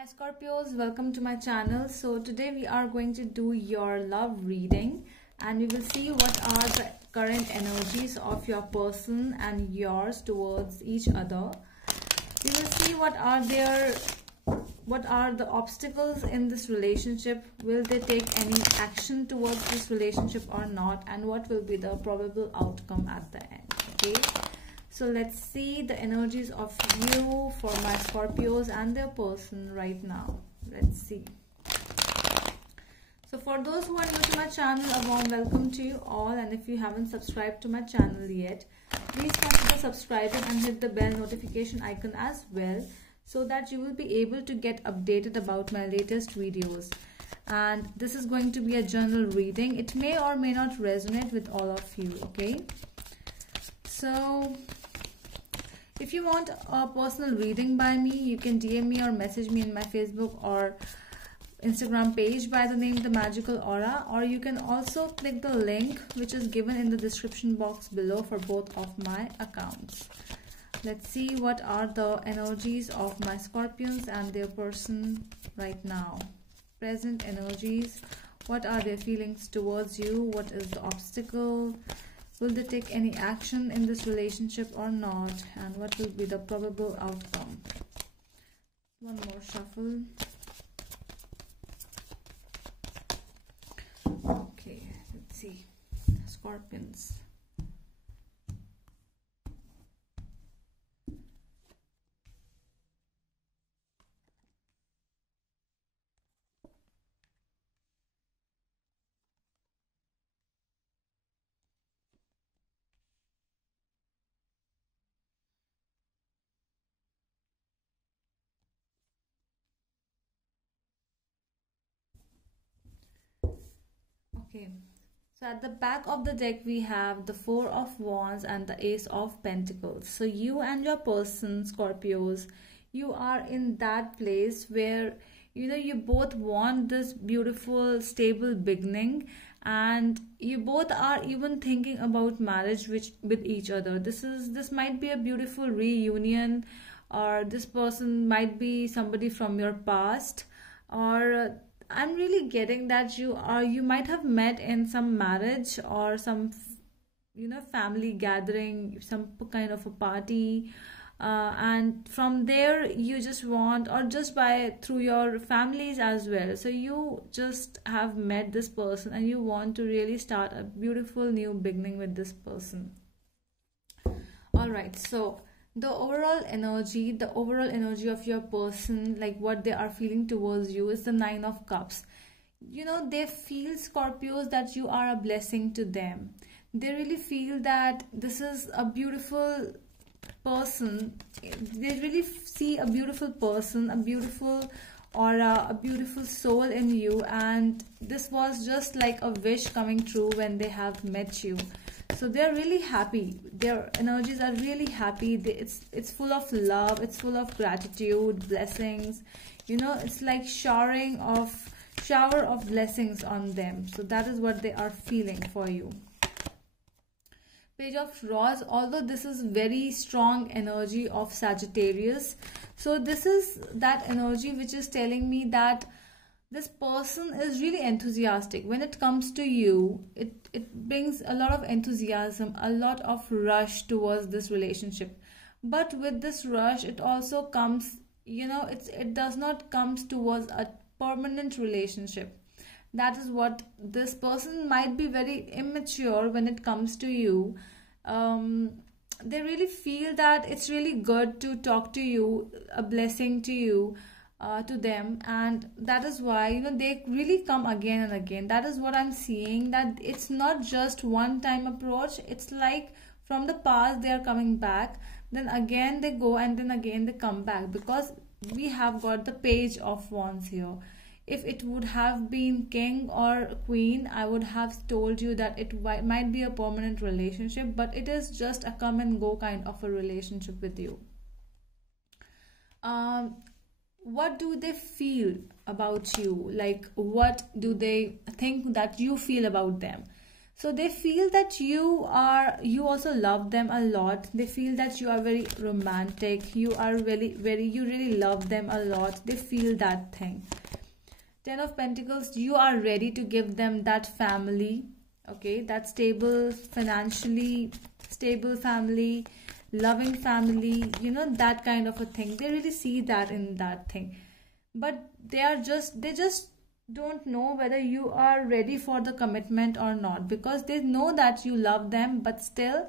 Hi Scorpios, welcome to my channel. So today we are going to do your love reading and we will see what are the current energies of your person and yours towards each other. We will see what are the obstacles in this relationship. Will they take any action towards this relationship or not, and what will be the probable outcome at the end. Okay, so let's see the energies of you for my Scorpios and their person right now. Let's see. So for those who are new to my channel, a warm welcome to you all, and if you haven't subscribed to my channel yet, please consider subscribing and hit the bell notification icon as well, so that you will be able to get updated about my latest videos. And this is going to be a general reading. It may or may not resonate with all of you. Okay, so if you want a personal reading by me, you can DM me or message me in my Facebook or Instagram page by the name The Magical Aura, or you can also click the link which is given in the description box below for both of my accounts. Let's see what are the energies of my Scorpions and their person right now. Present energies. What are their feelings towards you? What is the obstacle? Will they take any action in this relationship or not? And what will be the probable outcome? One more shuffle. Okay, let's see. Scorpions. Okay, so at the back of the deck we have the Four of Wands and the Ace of Pentacles. So you and your person, Scorpios, you are in that place where you both want this beautiful stable beginning, and you both are even thinking about marriage with each other. This might be a beautiful reunion, or this person might be somebody from your past, or I'm really getting that you might have met in some marriage or some family gathering, some kind of a party, and from there you just want, or just by through your families as well. So you just have met this person and you want to really start a beautiful new beginning with this person. All right, so the overall energy of your person, like what they are feeling towards you, is the Nine of Cups. They feel, Scorpios, that you are a blessing to them. They really feel that this is a beautiful person. They really see a beautiful person, a beautiful aura, a beautiful soul in you, and this was just like a wish coming true when they have met you. So they're really happy. Their energies are really happy. It's full of love. It's full of gratitude, blessings. It's like shower of blessings on them. So that is what they are feeling for you. Page of Swords. Although this is very strong energy of Sagittarius, so this is that energy which is telling me that this person is really enthusiastic when it comes to you. It brings a lot of enthusiasm, a lot of rush towards this relationship. But with this rush, it also comes, it does not come towards a permanent relationship. That is what this person might be very immature when it comes to you. They really feel that it's really good to talk to you, a blessing to you, to them, and that is why they really come again and again. That is what I'm seeing, that it's not just one time approach. It's like from the past they are coming back, then again they go, and then again they come back, because we have got the Page of Wands here. If it would have been king or queen, I would have told you that it might be a permanent relationship, but it is just a come and go kind of a relationship with you. What do they feel about you? Like, what do they think that you feel about them? So they feel that you also love them a lot. They feel that you are very romantic, you are you really love them a lot. They feel that thing. Ten of Pentacles, you are ready to give them that family, okay, that stable, financially stable family, loving family, you know, that kind of a thing. They really see that in that thing, but they just don't know whether you are ready for the commitment or not, because they know that you love them, but still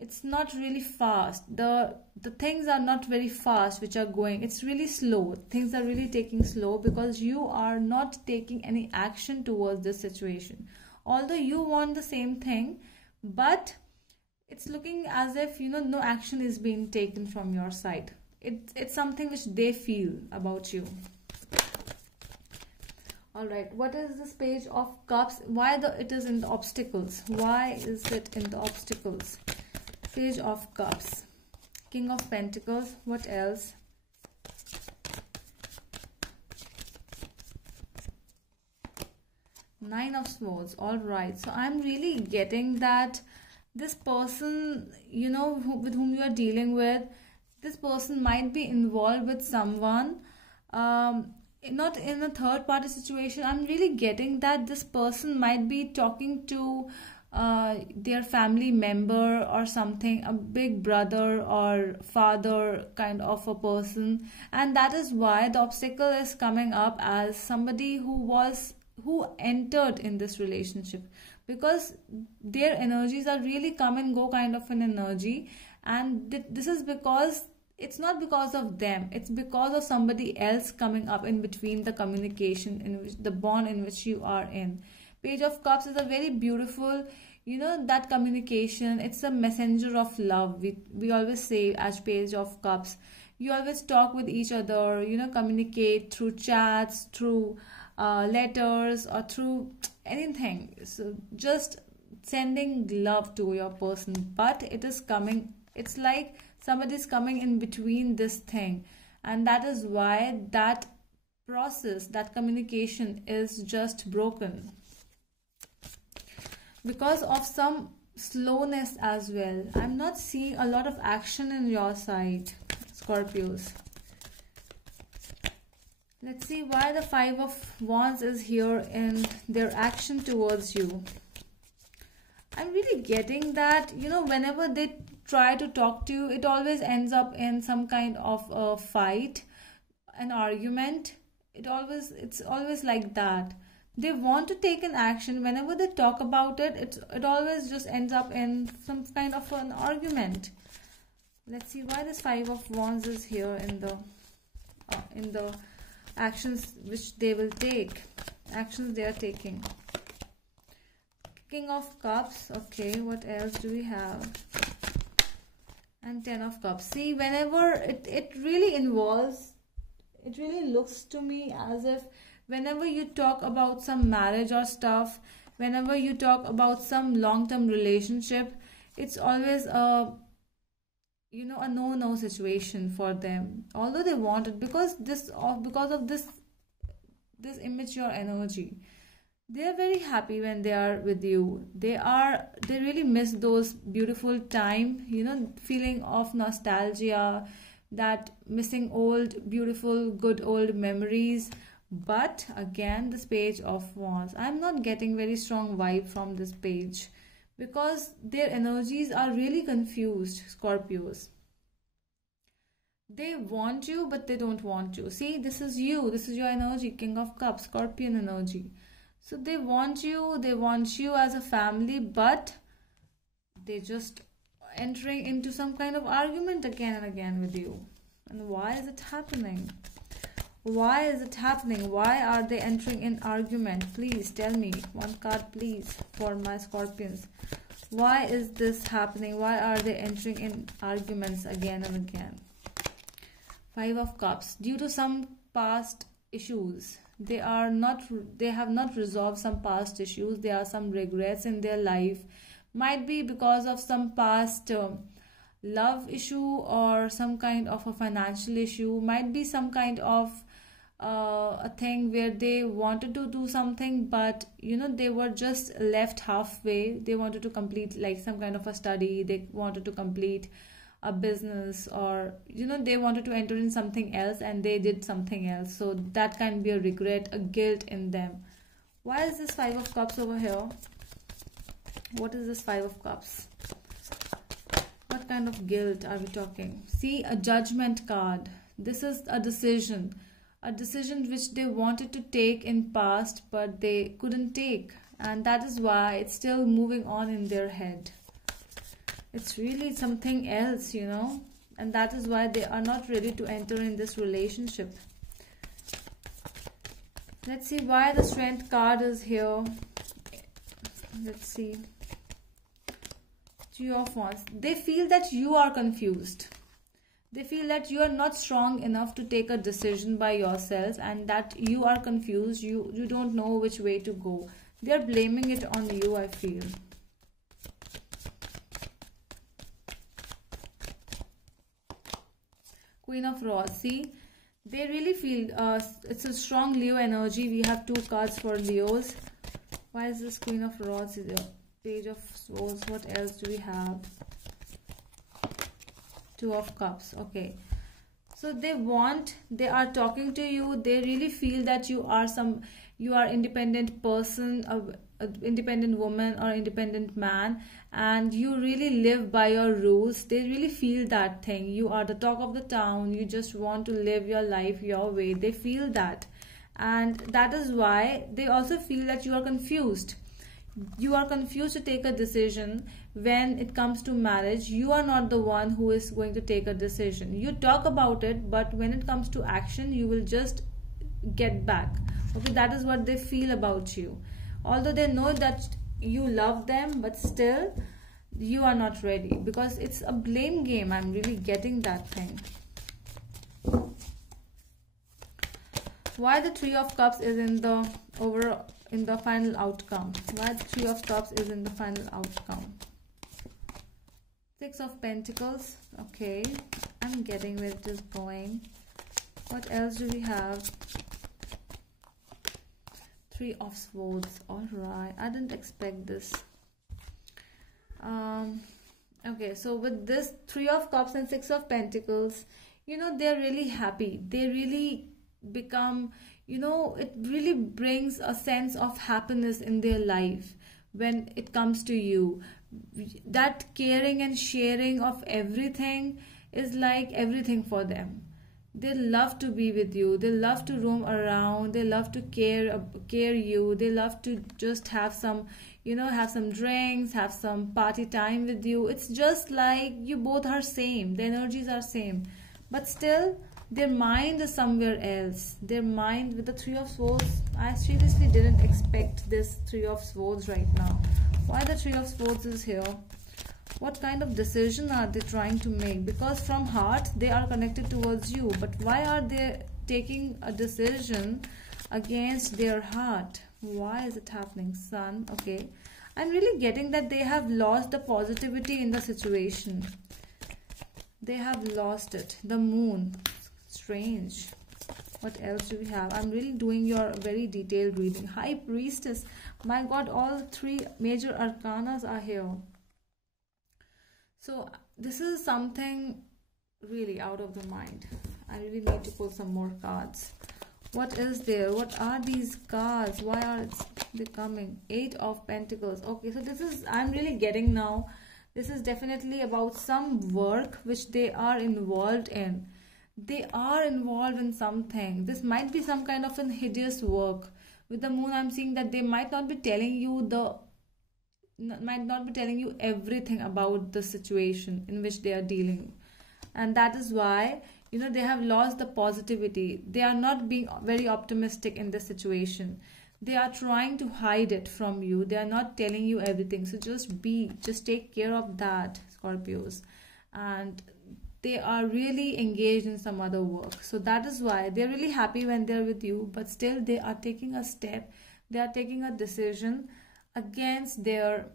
it's not really fast. The things are not very fast which are going. It's really slow. Things are really taking slow because you are not taking any action towards this situation. Although you want the same thing, but it's looking as if, you know, no action is being taken from your side. It's something which they feel about you. All right, what is this Page of Cups? Why it is in the obstacles? Why is it in the obstacles? Page of Cups, King of Pentacles, what else? Nine of Swords. All right, so I'm really getting that this person, you know, with whom you are dealing with, this person might be involved with someone, not in a third party situation. I'm really getting that this person might be talking to their family member or something, a big brother or father kind of a person, and that is why the obstacle is coming up as somebody who entered in this relationship, because their energies are really come and go kind of an energy, and this is because it's not because of them, it's because of somebody else coming up in between the communication, in which the bond in which you are in. Page of Cups is a very beautiful, you know, that communication. It's a messenger of love. We always say as Page of Cups, you always talk with each other, you know, communicate through chats, through letters, or through anything. So just sending love to your person, but it is coming, it's like somebody's coming in between this thing, and that is why that process, that communication is just broken because of some slowness as well. I'm not seeing a lot of action in your side, Scorpios. Let's see why the Five of Wands is here in their action towards you. I'm really getting that, you know, whenever they try to talk to you, it always ends up in some kind of a fight, an argument. It's always like that. They want to take an action. Whenever they talk about it, it always just ends up in some kind of an argument. Let's see why this Five of Wands is here in the actions which they will take, actions they are taking. King of Cups. Okay, what else do we have? And Ten of Cups. See, whenever it really involves, it really looks to me as if whenever you talk about some marriage or stuff, whenever you talk about some long-term relationship, it's always a, you know, a no situation for them, although they want it, because of this immature energy. They are very happy when they are with you. They really miss those beautiful time, you know, feeling of nostalgia, that missing old beautiful good old memories. But again, this Page of Wands, I'm not getting very strong vibe from this page, because their energies are really confused, Scorpios. They want you, but they don't want you. See, this is you. This is your energy, King of Cups, Scorpion energy. So they want you as a family, but they just entering into some kind of argument again and again with you. And why is it happening? Why is it happening? Why are they entering in argument? Please tell me. One card, please, for my Scorpions. Why is this happening? Why are they entering in arguments again and again? Five of Cups. Due to some past issues, they have not resolved some past issues. There are some regrets in their life. Might be because of some past love issue, or some kind of a financial issue. Might be some kind of a thing where they wanted to do something, but they were just left halfway. They wanted to complete like some kind of a study, they wanted to complete a business, or they wanted to enter in something else and they did something else. So that can be a regret, a guilt in them. Why is this Five of Cups over here? What is this Five of Cups? What kind of guilt are we talking? See, a Judgment card. This is a decision which they wanted to take in past but they couldn't take, and that is why it's still moving on in their head. It's really something else, and that is why they are not ready to enter in this relationship. Let's see why the Strength card is here. Let's see. Two of Wands. They feel that you are confused. They feel that you are not strong enough to take a decision by yourself, and that you are confused. You don't know which way to go. They are blaming it on you, I feel. Queen of Rods. See, they really feel it's a strong Leo energy. We have two cards for Leos. Why is this Queen of Rods here? Page of Swords. What else do we have? Two of Cups. Okay, so they are talking to you. They really feel that you are independent person, a independent woman or independent man, and you really live by your rules. They really feel that thing. You are the talk of the town. You just want to live your life your way. They feel that, and that is why they also feel that you are confused. You are confused to take a decision. When it comes to marriage, you are not the one who is going to take a decision. You talk about it, but when it comes to action, you will just get back. Okay, that is what they feel about you. Although they know that you love them, but still you are not ready, because it's a blame game. I'm really getting that thing. Why the Three of Cups is in the final outcome? Why the Three of Cups is in the final outcome? Six of Pentacles. Okay, I'm getting where it is going. What else do we have? Three of Swords. All right, I didn't expect this. Okay, so with this Three of Cups and Six of Pentacles, they're really happy. They really become, it really brings a sense of happiness in their life when it comes to you. That caring and sharing of everything is like everything for them. They love to be with you. They love to roam around. They love to care you. They love to just have some, have some drinks, have some party time with you. It's just like you both are same. The energies are same, but still their mind is somewhere else. Their mind with the Three of Swords. I seriously didn't expect this Three of Swords right now. Why the Three of Swords is here? What kind of decision are they trying to make? Because from heart they are connected towards you, but why are they taking a decision against their heart? Why is it happening? Sun. Okay, I'm really getting that they have lost the positivity in the situation. They have lost it. The Moon. Strange. What else do we have? I'm really doing your very detailed reading. High Priestess. My God, all three major arcanas are here. So this is something really out of the mind. I really need to pull some more cards. What is there? What are these cards? Why are they coming? Eight of Pentacles. Okay, so this is, I'm really getting now, this is definitely about some work which they are involved in. They are involved in something. This might be some kind of an hideous work. With the Moon, I'm seeing that they might not be telling you everything about the situation in which they are dealing, and that is why they have lost the positivity. They are not being very optimistic in this situation. They are trying to hide it from you. They are not telling you everything. So just take care of that, Scorpios. And they are really engaged in some other work. So that is why they're really happy when they're with you, but still they are taking a step. They are taking a decision against their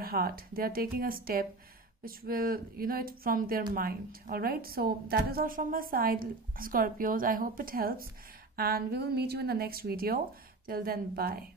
heart. They are taking a step which will, it from their mind. All right, so that is all from my side, Scorpios. I hope it helps, and we will meet you in the next video. Till then, bye.